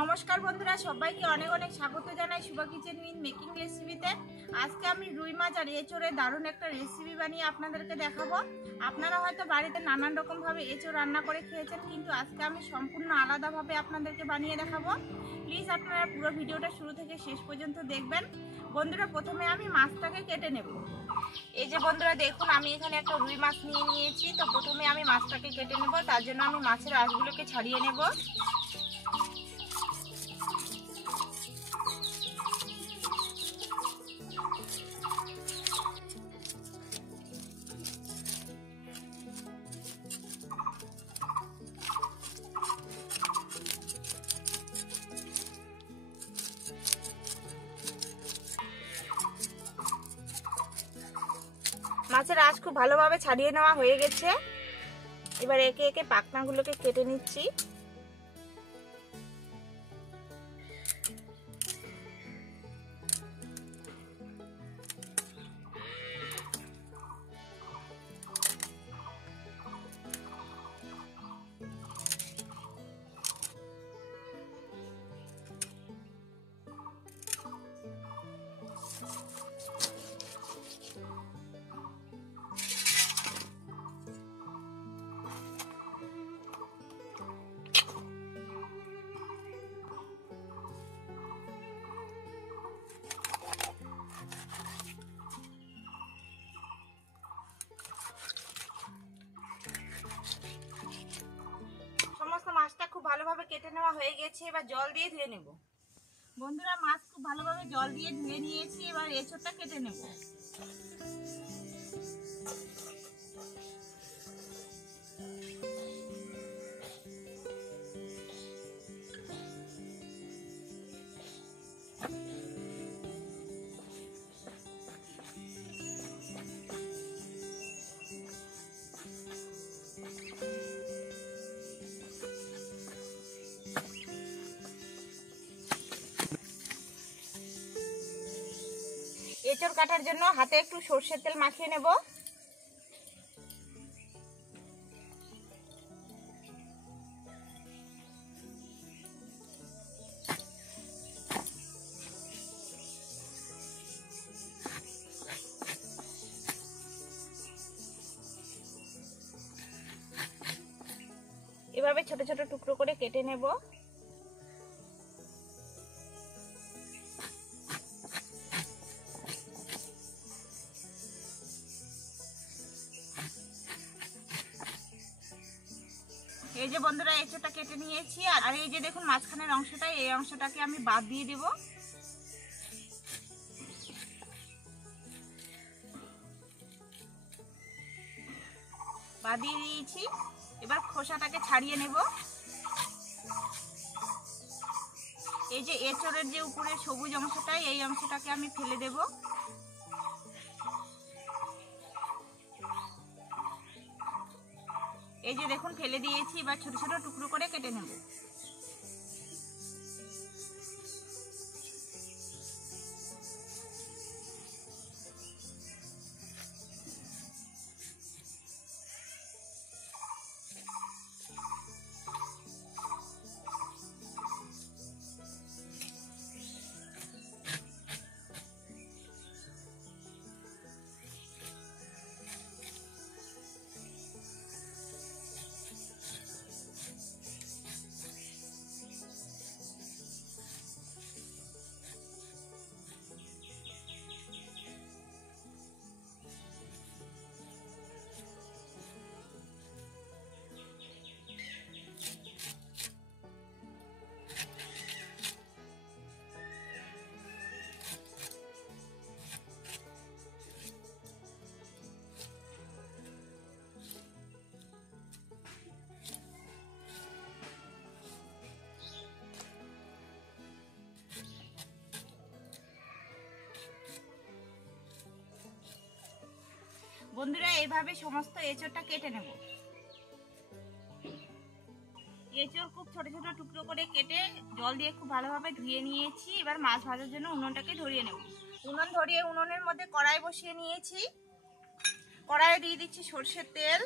নমস্কার বন্ধুরা, সবাইকে অনেক অনেক স্বাগত জানাই শুভা কিচেন উইথ মেকিং রেসিপিতে। আজকে আমি রুই মাছ আর এঁচোড়ে দারুণ একটা রেসিপি বানিয়ে আপনাদেরকে দেখাবো। আপনারা হয়তো বাড়িতে নানান রকমভাবে এঁচোড় রান্না করে খেয়েছেন, কিন্তু আজকে আমি সম্পূর্ণ আলাদাভাবে আপনাদেরকে বানিয়ে দেখাবো। প্লিজ আপনারা পুরো ভিডিওটা শুরু থেকে শেষ পর্যন্ত দেখবেন। বন্ধুরা, প্রথমে আমি মাছটাকে কেটে নেব। এই যে বন্ধুরা দেখুন, আমি এখানে একটা রুই মাছ নিয়ে নিয়েছি। তো প্রথমে আমি মাছটাকে কেটে নেব, তার জন্য আমি মাছের আঁশগুলোকে ছাড়িয়ে নেব। মাছের আঁশ খুব ভালোভাবে ছাড়িয়ে নেওয়া হয়ে গেছে। এবার একে একে পাখনাগুলোকে কেটে নিচ্ছি। মাছটা খুব ভালোভাবে কেটে নেওয়া হয়ে গেছে। এবার জল দিয়ে ধুয়ে নেব। বন্ধুরা, মাছ খুব ভালোভাবে জল দিয়ে ধুয়ে নিয়েছি। এবার এঁচোড়টা কেটে নেব। এঁচোড় কাটার জন্য হাতে একটু সরষের তেল মাখিয়ে নেব। এভাবে ছোট ছোট টুকরো করে কেটে নেব। এই যে বন্ধুরা, এঁচোড়টা কেটে নিয়েছি। আর এই যে দেখুন মাঝখানের অংশটা, এই অংশটাকে আমি বাদ দিয়ে দেব। বাদ দিয়ে দিয়েছি। এবার খোসাটাকে ছাড়িয়ে নেব। এই যে এঁচোড়ের যে উপরে সবুজ অংশটা, এই অংশটাকে আমি ফেলে দেব। এই যে দেখুন ফেলে দিয়েছি। এবার ছোট ছোট টুকরো করে কেটে নেব। বন্ধুরা, এইভাবে সমস্ত এঁচোড়টা কেটে নেব। এঁচোড় খুব ছোট ছোট টুকরো করে কেটে জল দিয়ে খুব ভালোভাবে ধুয়ে নিয়েছি। এবার মাছ ভাজার জন্য উনুনটাকে ধরিয়ে নেব। উনুন ধরিয়ে উনুনের মধ্যে কড়াই বসিয়ে নিয়েছি। কড়াইয়ে দিয়ে দিচ্ছি সরষের তেল।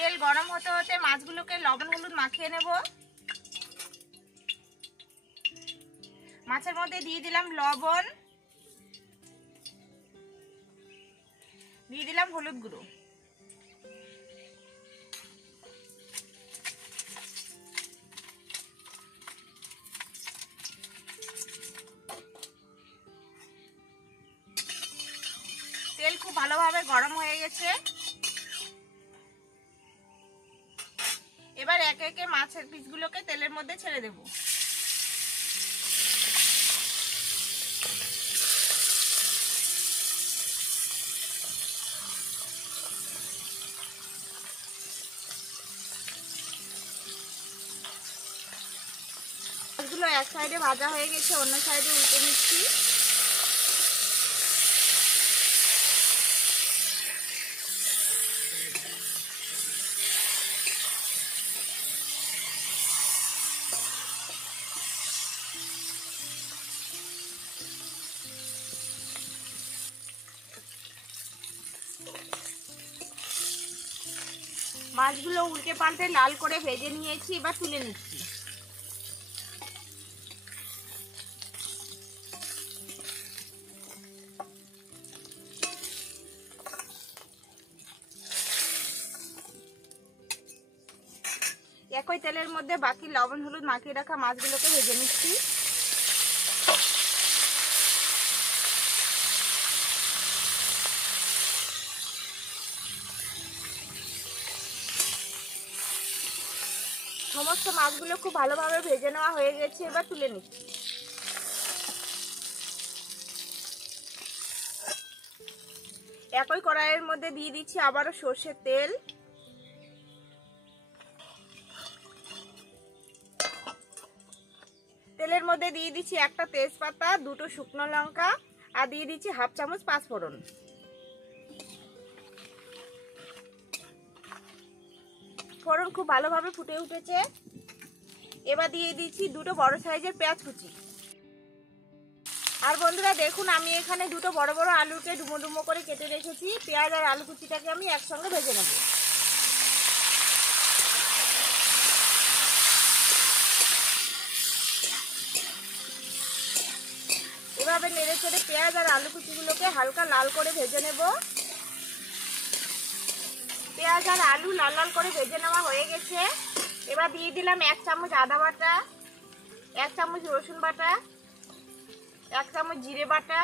তেল গরম হতে হতে মাছগুলোকে লবণ হলুদ মাখিয়ে নেব। মাছের মধ্যে দিয়ে দিলাম লবণ, দিয়ে দিলাম হলুদ গুঁড়ো। তেল খুব ভালোভাবে গরম হয়ে গেছে। এবার একে একে মাছের পিসগুলোকে তেলের মধ্যে ছেড়ে দেব। মাছগুলো এক সাইডে ভাজা হয়ে গেছে, অন্য সাইডে উল্টে নিচ্ছি। মাছগুলো উল্টে পাল্টে লাল করে ভেজে নিয়েছি, এবার তুলে নিচ্ছি। একই তেলের মধ্যে বাকি লবণ হলুদ মাখিয়ে রাখা মাছগুলোকে ভেজে নিচ্ছি। সমস্ত মাছগুলো খুব ভালোভাবে ভেজে নেওয়া হয়ে গেছে, এবার তুলে নিচ্ছি। একই কড়াইয়ের মধ্যে দিয়ে দিচ্ছি আবারও সর্ষের তেল। তেলের মধ্যে দিয়ে দিচ্ছি একটা তেজপাতা, দুটো শুকনো লঙ্কা আর দিয়ে দিচ্ছি হাফ চামচ পাঁচফোড়ন। ফোড়ন খুব ভালোভাবে ফুটে উঠেছে, এবার দিয়ে দিচ্ছি দুটো বড় সাইজের পেঁয়াজ কুচি। আর বন্ধুরা দেখুন, আমি এখানে দুটো বড় বড় আলুকে ডুমো ডুমো করে কেটে রেখেছি। পেঁয়াজ আর আলু কুচিটাকে আমি একসঙ্গে ভেজে নেব। এভাবে নেড়ে চেড়ে পেঁয়াজ আর আলু কুচিগুলোকে হালকা লাল করে ভেজে নেব। পেঁয়াজ আর আলু লাল লাল করে ভেজে নেওয়া হয়ে গেছে। এবার দিয়ে দিলাম 1 চামচ আদা বাটা, 1 চামচ রসুন বাটা, 1 চামচ জিরে বাটা,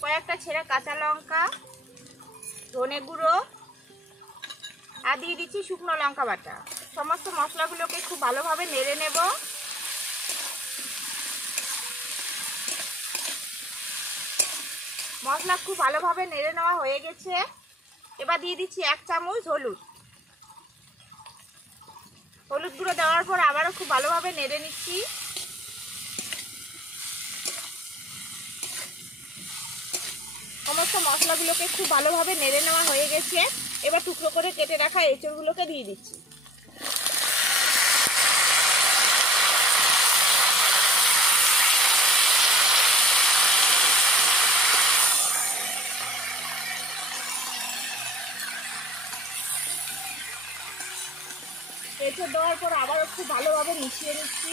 কয়েকটা ছেঁড়া কাঁচা লঙ্কা, ধনে গুঁড়ো আর দিয়ে দিচ্ছি শুকনো লঙ্কা বাটা। সমস্ত মশলাগুলোকে খুব ভালোভাবে নেড়ে নেব। মশলা খুব ভালোভাবে নেড়ে নেওয়া হয়ে গেছে। এবার দিয়ে দিচ্ছি 1 চামচ হলুদ। হলুদ গুঁড়ো দেওয়ার পর আবারও খুব ভালোভাবে নেড়ে নিচ্ছি। সমস্ত মশলাগুলোকে খুব ভালোভাবে নেড়ে নেওয়া হয়ে গেছে। এবার টুকরো করে কেটে রাখা এঁচড়গুলোকে দিয়ে দিচ্ছি। এঁচড় দেওয়ার পর আবারও খুব ভালোভাবে মিশিয়ে নিচ্ছি।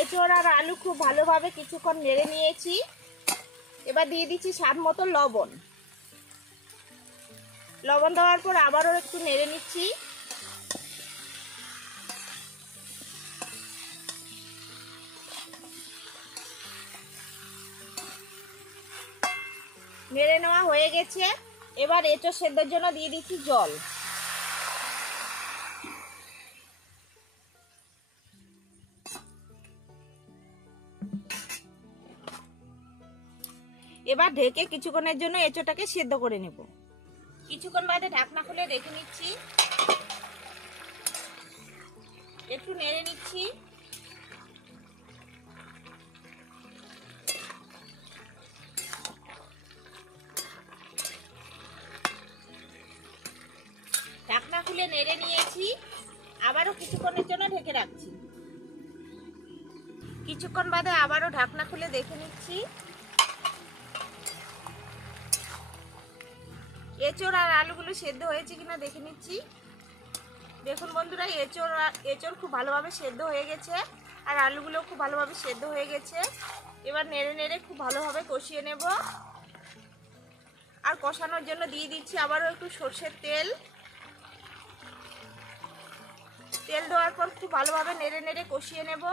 এঁচড় আর আলু খুব ভালোভাবে কিছুক্ষণ নেড়ে নিয়েছি। এবার দিয়ে দিচ্ছি স্বাদ মতো লবণ। লবণ দেওয়ার পর আবারও একটু নেড়ে নিচ্ছি। নেড়ে নেওয়া হয়ে গেছে। এবার এঁচড় সেদ্ধর জন্য দিয়ে দিচ্ছি জল। এবার ঢেকে কিছুক্ষণের জন্য এঁচড়টাকে সেদ্ধ করে নেব। কিছুক্ষণ বাদে ঢাকনা খুলে রেখে নিচ্ছি। একটু নেড়ে নিচ্ছি। তুলে নেড়ে নিয়েছি, আবারও কিছুক্ষণের জন্য ঢেকে রাখছি। কিছুক্ষণ বাদে আবারও ঢাকনা খুলে দেখে নিচ্ছি এঁচড় আর আলুগুলো সেদ্ধ হয়েছে কিনা দেখে নিচ্ছি। দেখুন বন্ধুরা, এঁচড় খুব ভালোভাবে সেদ্ধ হয়ে গেছে আর আলুগুলো খুব ভালোভাবে সেদ্ধ হয়ে গেছে। এবার নেড়ে নেড়ে খুব ভালোভাবে কষিয়ে নেব। আর কষানোর জন্য দিয়ে দিচ্ছি আবারও একটু সরষের তেল। তেল দেওয়ার পর খুব ভালোভাবে নেড়ে নেড়ে কষিয়ে নেব।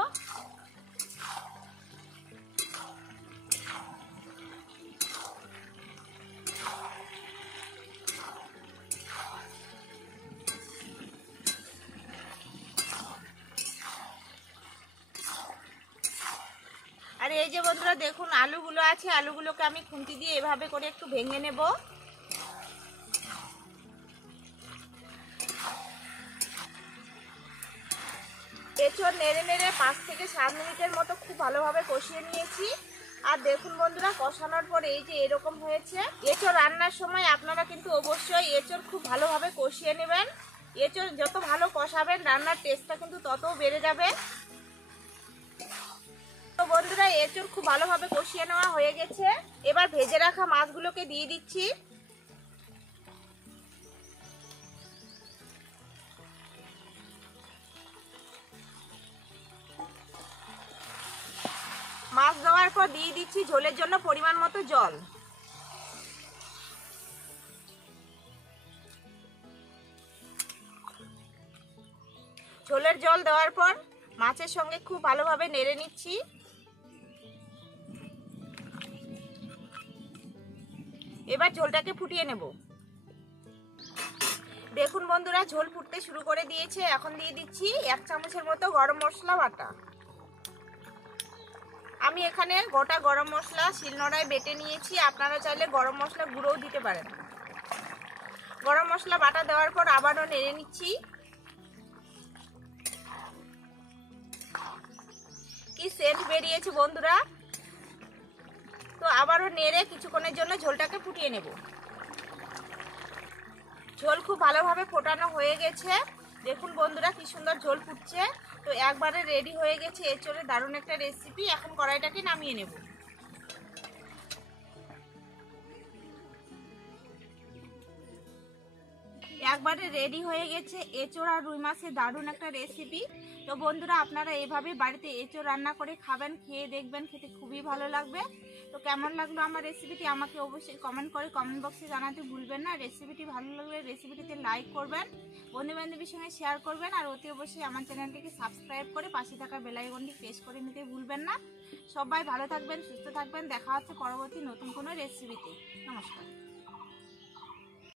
আর এই যে বন্ধুরা দেখুন, আলুগুলো আছে, আলুগুলোকে আমি খুন্তি দিয়ে এভাবে করে একটু ভেঙে নেব। এঁচড় নেড়ে নেড়ে 5 থেকে 7 মিনিটের মতো খুব ভালোভাবে কষিয়ে নিয়েছি। আর দেখুন বন্ধুরা, কষানোর পর এই যে এরকম হয়েছে। এঁচড় রান্নার সময় আপনারা কিন্তু অবশ্যই এঁচড় খুব ভালোভাবে কষিয়ে নেবেন। এঁচড় যত ভালো কষাবেন রান্নার টেস্টটা কিন্তু তত বেড়ে যাবে। তো বন্ধুরা, এঁচড় খুব ভালোভাবে কষিয়ে নেওয়া হয়ে গেছে। এবার ভেজে রাখা মাছগুলোকে দিয়ে দিচ্ছি। মাছ দেওয়ার পর দিয়ে দিচ্ছি ঝোলের জন্য পরিমাণ মতো জল। ঝোলের জল দেওয়ার পর মাছের সঙ্গে খুব ভালোভাবে নেড়ে নিচ্ছি। এবার ঝোলটাকে ফুটিয়ে নেব। দেখুন বন্ধুরা, ঝোল ফুটতে শুরু করে দিয়েছে। এখন দিয়ে দিচ্ছি 1 চামচের মতো গরম মশলা বাটা। আমি এখানে গোটা গরম মশলা শিলনোড়ায় বেটে নিয়েছি, আপনারা চাইলে গরম মশলা গুঁড়োও দিতে পারেন। গরম মশলা বাটা দেওয়ার পর আবারও নেড়ে নিচ্ছি। কি সেন্ট বেরিয়েছে বন্ধুরা। তো আবারও নেড়ে কিছুক্ষণের জন্য ঝোলটাকে ফুটিয়ে নেব। ঝোল খুব ভালোভাবে ফোটানো হয়ে গেছে। দেখুন বন্ধুরা, কি সুন্দর ঝোল ফুটছে। তো একবারে রেডি হয়ে গেছে এঁচড়ের দারুণ একটা রেসিপি। এখন কড়াইটাকে নামিয়ে নেব। একবারে রেডি হয়ে গেছে এঁচড় আর রুই মাছের দারুণ একটা রেসিপি। তো বন্ধুরা, আপনারা এভাবে বাড়িতে এঁচড় রান্না করে খাবেন, খেয়ে দেখবেন, খেতে খুবই ভালো লাগবে। তো কেমন লাগলো আমার রেসিপিটি আমাকে অবশ্যই কমেন্ট করে কমেন্ট বক্সে জানাতে ভুলবেন না। রেসিপিটি ভালো লাগলে রেসিপিটিতে লাইক করবেন, বন্ধু বান্ধবীর সঙ্গে শেয়ার করবেন, আর অতি অবশ্যই আমার চ্যানেলটিকে সাবস্ক্রাইব করে পাশে থাকা বেল আইকনটি প্রেস করে নিতে ভুলবেন না। সবাই ভালো থাকবেন, সুস্থ থাকবেন। দেখা হচ্ছে পরবর্তী নতুন কোনো রেসিপিতে। নমস্কার।